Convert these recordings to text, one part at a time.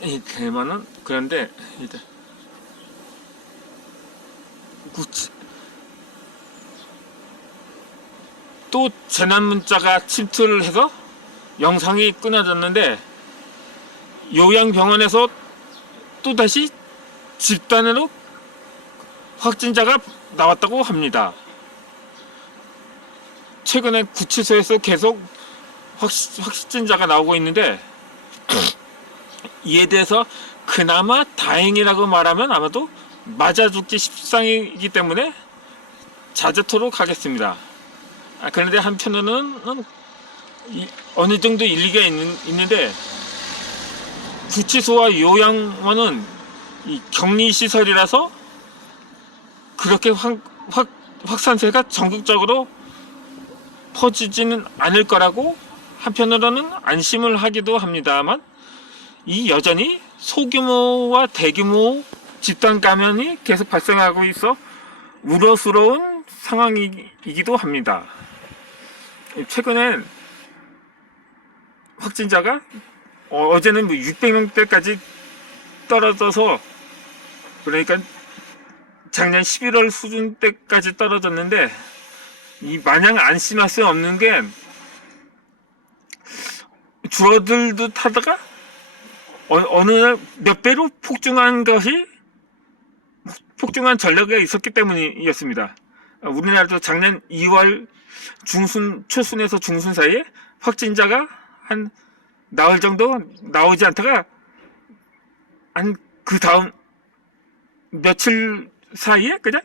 이 대만은 그런데 일단 또 재난 문자가 침투를 해서 영상이 끊어졌는데 요양병원에서 또다시 집단으로 확진자가 나왔다고 합니다. 최근에 구치소에서 계속 확진자가 나오고 있는데 이에 대해서 그나마 다행이라고 말하면 아마도 맞아 죽기 십상이기 때문에 자제토록 하겠습니다. 그런데 한편으로는 어느 정도 일리가 있는데 구치소와 요양원은 이 격리시설이라서 그렇게 확산세가 전국적으로 퍼지지는 않을 거라고 한편으로는 안심을 하기도 합니다만 이 여전히 소규모와 대규모 집단 감염이 계속 발생하고 있어 우려스러운 상황이기도 합니다. 최근엔 확진자가 어제는 뭐 600명대까지 떨어져서 그러니까 작년 11월 수준 때까지 떨어졌는데 이 마냥 안심할 수 없는 게 줄어들 듯 하다가 어느 날 몇 배로 폭증한 전례가 있었기 때문이었습니다. 우리나라도 작년 2월 초순에서 중순 사이에 확진자가 한 나흘 정도 나오지 않다가 한 그 다음 며칠 사이에 그냥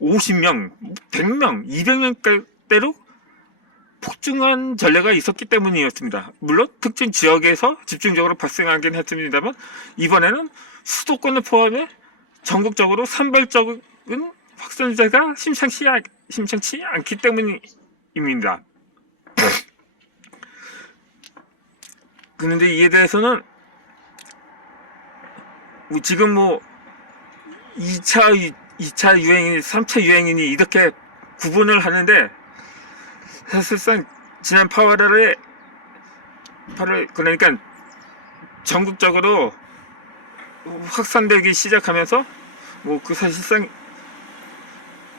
50명, 100명, 200명대로 폭증한 전례가 있었기 때문이었습니다. 물론 특정 지역에서 집중적으로 발생하긴 했습니다만 이번에는 수도권을 포함해 전국적으로 산발적인 확산세가 심상치 않기 때문입니다. 그런데 이에 대해서는 지금 뭐 2차 유행이니 3차 유행이니 이렇게 구분을 하는데 사실상 지난 8월 그러니까 전국적으로 확산되기 시작하면서 뭐 그 사실상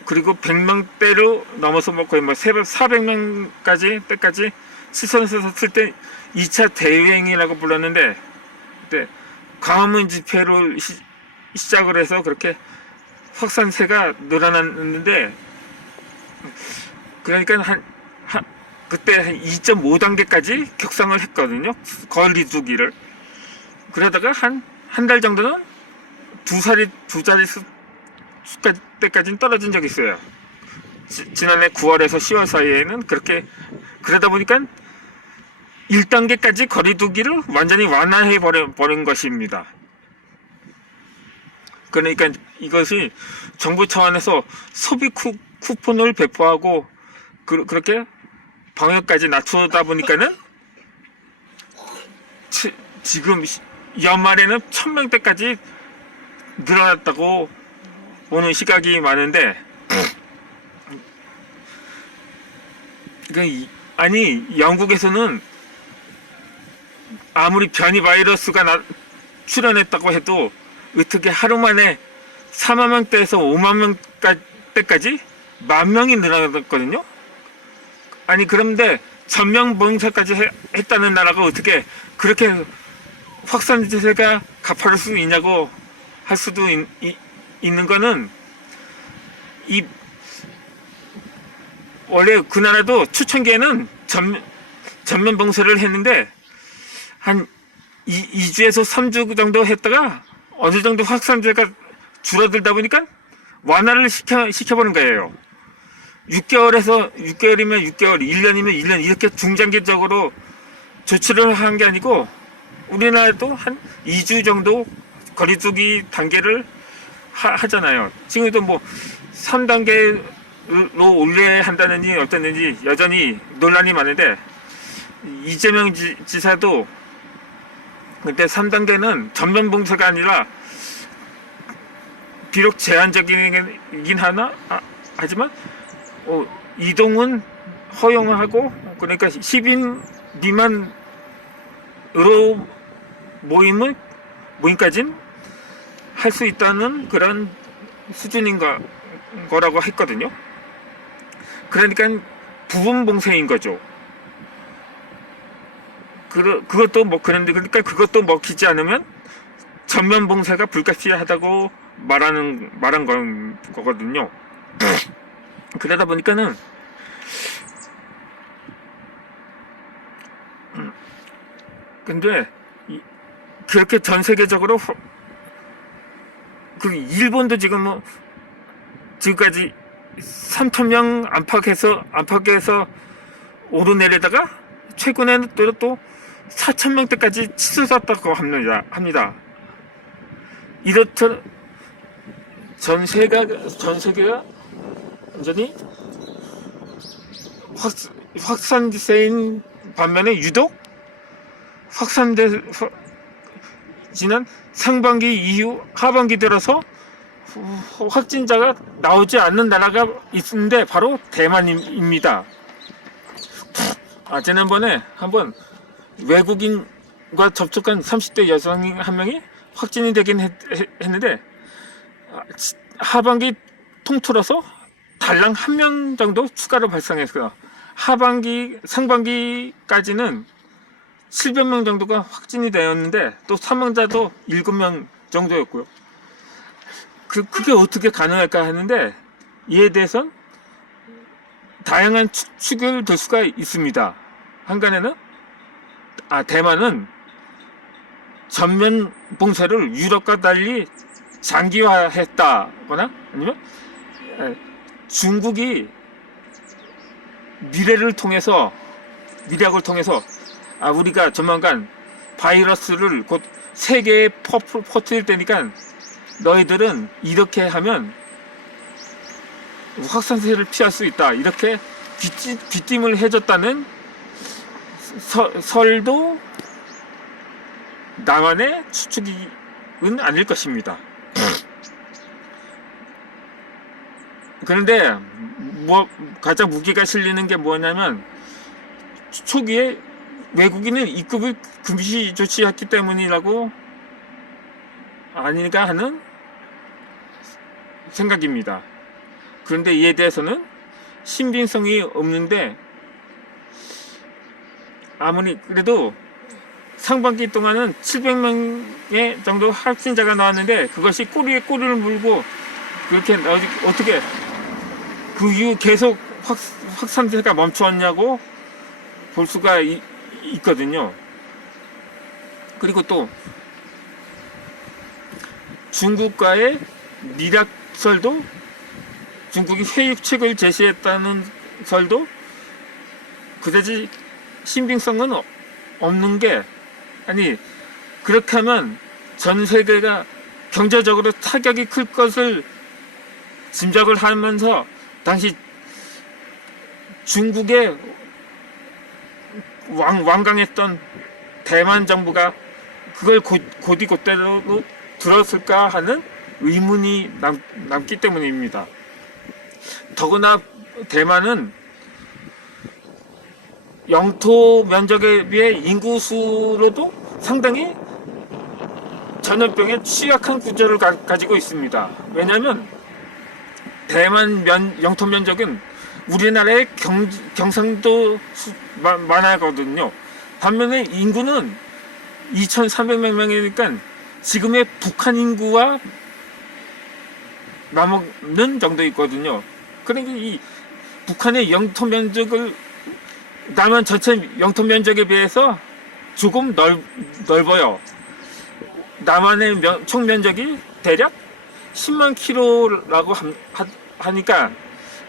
그리고 100명대로 넘어서 뭐 거의 뭐 400명까지 때까지 시선에서 봤을 때 2차 대유행이라고 불렀는데 그때 광화문 집회로 시작을 해서 그렇게 확산세가 늘어났는데 그러니까 그때 한 2.5단계까지 격상을 했거든요. 거리두기를. 그러다가 한 달 정도는 두 자릿수 때까지는 떨어진 적이 있어요. 지난해 9월에서 10월 사이에는 그러다 보니까 1단계까지 거리두기를 완전히 완화해 버린 것입니다. 그러니까 이것이 정부 차원에서 소비 쿠폰을 배포하고 그렇게 방역까지 낮추다 보니까는 지금 연말에는 1000명대까지 늘어났다고 보는 시각이 많은데 아니 영국에서는 아무리 변이 바이러스가 출현했다고 해도 어떻게 하루 만에 4만 명대에서 5만 명대까지 10,000명이 늘어났거든요. 아니 그런데 전면 봉쇄까지 했다는 나라가 어떻게 그렇게 확산세가 가파를 수 있냐고 할 수도 있는 거는 원래 그 나라도 초창기에는 전면 봉쇄를 했는데 한 2주에서 3주 정도 했다가 어느 정도 확산세가 줄어들다 보니까 완화를 시켜보는 거예요. 6개월이면 6개월, 1년이면 1년 이렇게 중장기적으로 조치를 한 게 아니고 우리나라도 한 2주 정도 거리두기 단계를 하잖아요. 지금도 뭐 3단계로 올려야 한다는지 어땠는지 여전히 논란이 많은데 이재명 지사도 그때 3단계는 전면 봉쇄가 아니라 비록 제한적이긴 하지만 이동은 허용하고 그러니까 10인 미만으로 모임을 모임까진 할 수 있다는 그런 수준인 거라고 했거든요. 그러니까 부분 봉쇄인 거죠. 그것도 뭐 그런데, 그러니까 그것도 먹히지 않으면 전면 봉쇄가 불가피하다고 말한 거거든요. 그러다 보니까는 근데 그렇게 전 세계적으로 그 일본도 지금 뭐 지금까지 3,000명 안팎에서 오르내리다가 최근에는 또 4,000명대까지 치솟았다고 합니다. 이렇듯 전 세계가 완전히 확산세인 반면에 유독 지난 상반기 이후 하반기 들어서 확진자가 나오지 않는 나라가 있는데 바로 대만입니다. 지난번에 한번 외국인과 접촉한 30대 여성 한 명이 확진이 되긴 했는데 하반기 통틀어서 달랑 한 명 정도 추가로 발생했어요. 상반기까지는 700명 정도가 확진이 되었는데 또 사망자도 7명 정도였고요. 그게 어떻게 가능할까 하는데 이에 대해서는 다양한 추측을 들 수가 있습니다. 한간에는 대만은 전면 봉쇄를 유럽과 달리 장기화했다거나 아니면 중국이 미래학을 통해서 우리가 조만간 바이러스를 곧 세계에 퍼뜨릴 테니까 너희들은 이렇게 하면 확산세를 피할 수 있다, 이렇게 귀띔을 해줬다는 설도 나만의 추측은 아닐 것입니다. 그런데 가장 무게가 실리는 게 뭐냐면 초기에 외국인은 입국을 금시 조치했기 때문이라고 아닌가 하는 생각입니다. 그런데 이에 대해서는 신빙성이 없는데 아무리 그래도 상반기 동안은 700명의 정도 확진자가 나왔는데 그것이 꼬리에 꼬리를 물고 그렇게 어떻게 그 이후 계속 확산세가 멈추었냐고 볼 수가 있거든요. 그리고 또 중국과의 미락설도, 중국이 회유책을 제시했다는 설도 그다지 신빙성은 없는 게, 그렇게 하면 전 세계가 경제적으로 타격이 클 것을 짐작을 하면서 당시 중국의 완강했던 대만 정부가 그걸 곧이곧대로 들었을까 하는 의문이 남기 때문입니다. 더구나 대만은 영토 면적에 비해 인구수로도 상당히 전염병에 취약한 구조를 가지고 있습니다. 왜냐하면 대만 영토 면적은 우리나라의 경상도 만하거든요. 반면에 인구는 2,300명이니까 지금의 북한 인구와 맞먹는 정도 있거든요. 그러니까 이 북한의 영토 면적을 남한 전체 영토 면적에 비해서 조금 넓어요. 남한의 총 면적이 대략 10만 킬로라고 하니까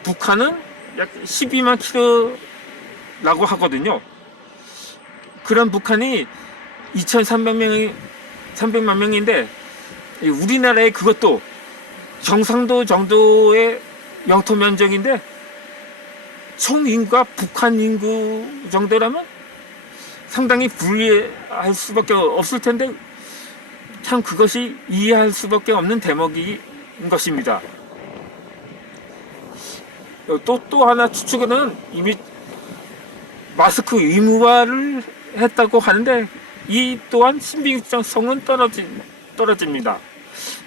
북한은 약 12만 킬로라고 하거든요. 그런 북한이 2,300만 명인데 우리나라의 그것도 경상도 정도의 영토 면적인데 총 인구가 북한 인구 정도라면 상당히 불리할 수밖에 없을 텐데 참 그것이 이해할 수밖에 없는 대목인 것입니다. 또 하나 추측은 이미 마스크 의무화를 했다고 하는데 이 또한 신빙성은 떨어집니다.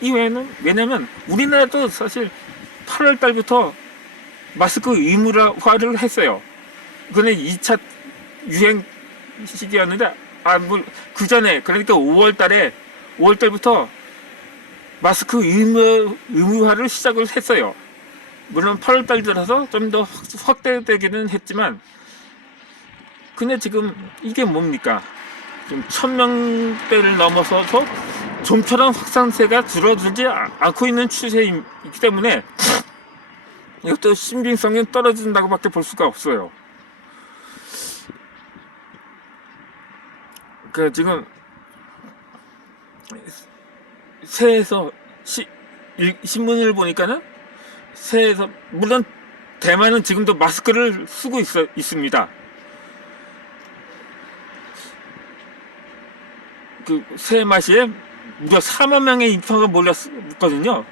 이외에는 왜냐면 우리나라도 사실 8월 달부터 마스크 의무화를 했어요. 그거는 2차 유행 시기였는데 그 전에 그러니까 5월 달부터 마스크 의무화를 시작을 했어요. 물론 8월 달 들어서 좀 더 확대되기는 했지만, 근데 지금 이게 뭡니까? 지금 1000명대를 넘어서서 좀처럼 확산세가 줄어들지 않고 있는 추세이기 때문에 이것도 신빙성이 떨어진다고 밖에 볼 수가 없어요. 그 지금 새에서 신문을 보니까는 새에서 물론 대만은 지금도 마스크를 쓰고 있습니다. 그 새 마시에 무려 4만 명의 인파가 몰렸거든요.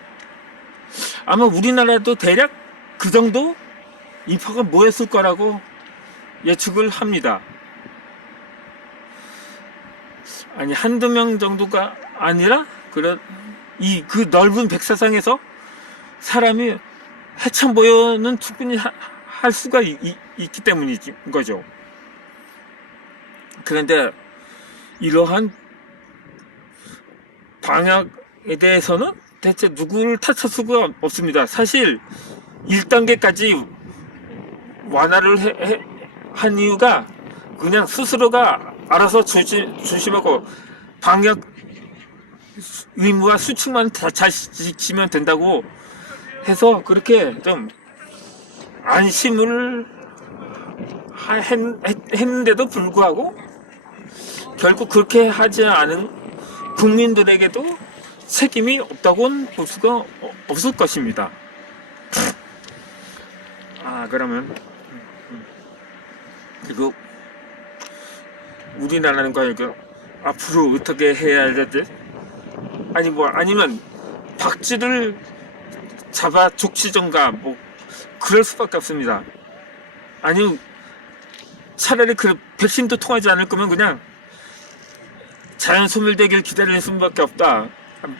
아마 우리나라도 대략 그 정도 인파가 모였을 거라고 예측을 합니다. 아니 한두 명 정도가 아니라 그 넓은 백사장에서 사람이 해쳐 모여는 충분히 할 수가 있기 때문인 거죠. 그런데 이러한 방역에 대해서는 대체 누구를 탓할 수가 없습니다. 사실 1단계까지 완화를 한 이유가 그냥 스스로가 알아서 조심하고 방역 의무와 수칙만 잘 지키면 된다고 해서 그렇게 좀 안심을 했는데도 불구하고 결국 그렇게 하지 않은 국민들에게도 책임이 없다고는 볼 수가 없을 것입니다. 그러면 그리고 우리나라는 과연 앞으로 어떻게 해야 되지? 아니면 박쥐를 잡아 족치던가 그럴 수밖에 없습니다. 아니면 차라리 그 백신도 통하지 않을 거면 그냥 자연 소멸되길 기다리는 수밖에 없다.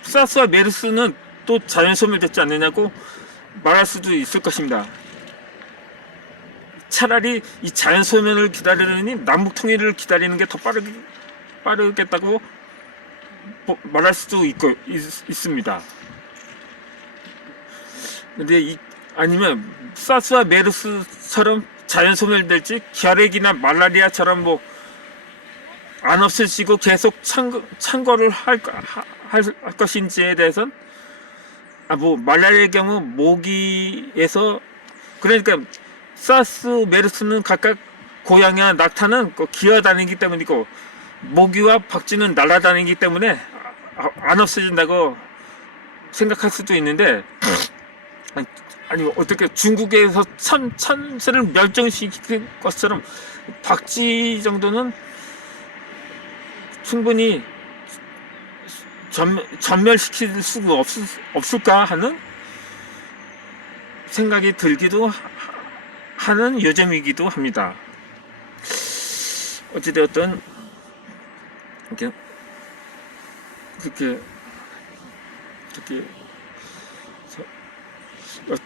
사스와 메르스는 또 자연 소멸됐지 않느냐고 말할 수도 있을 것입니다. 차라리 이 자연 소멸을 기다리느니 남북 통일을 기다리는 게 더 빠르겠다고 말할 수도 있습니다. 근데 아니면 사스와 메르스처럼 자연 소멸될지 결핵이나 말라리아처럼 안 없어지고 계속 창궐을 할 것인지에 대해서는 말라리아의 경우 모기에서 그러니까 사스 메르스는 각각 고양이와 낙타는 기어다니기 때문이고 모기와 박쥐는 날아다니기 때문에 안 없어진다고 생각할 수도 있는데 아니 어떻게 중국에서 참새를 멸종시킨 것처럼 박쥐 정도는 충분히 전멸시킬 수가 없을까 하는 생각이 들기도 하는 요즘이기도 합니다. 어찌되었든 그렇게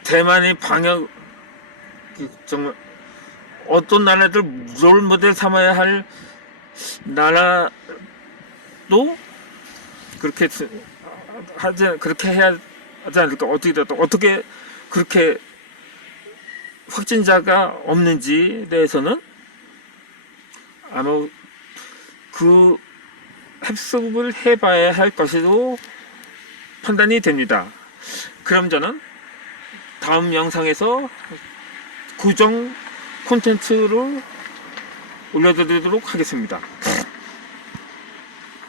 대만의 방역 정말 어떤 나라들 롤 모델 삼아야 할 나라도 그렇게 해야 하지 않을까. 어떻게 그렇게 확진자가 없는지에 대해서는 아마 그 합숙을 해봐야 할 것으로 판단이 됩니다. 그럼 저는 다음 영상에서 고정 콘텐츠를 올려드리도록 하겠습니다.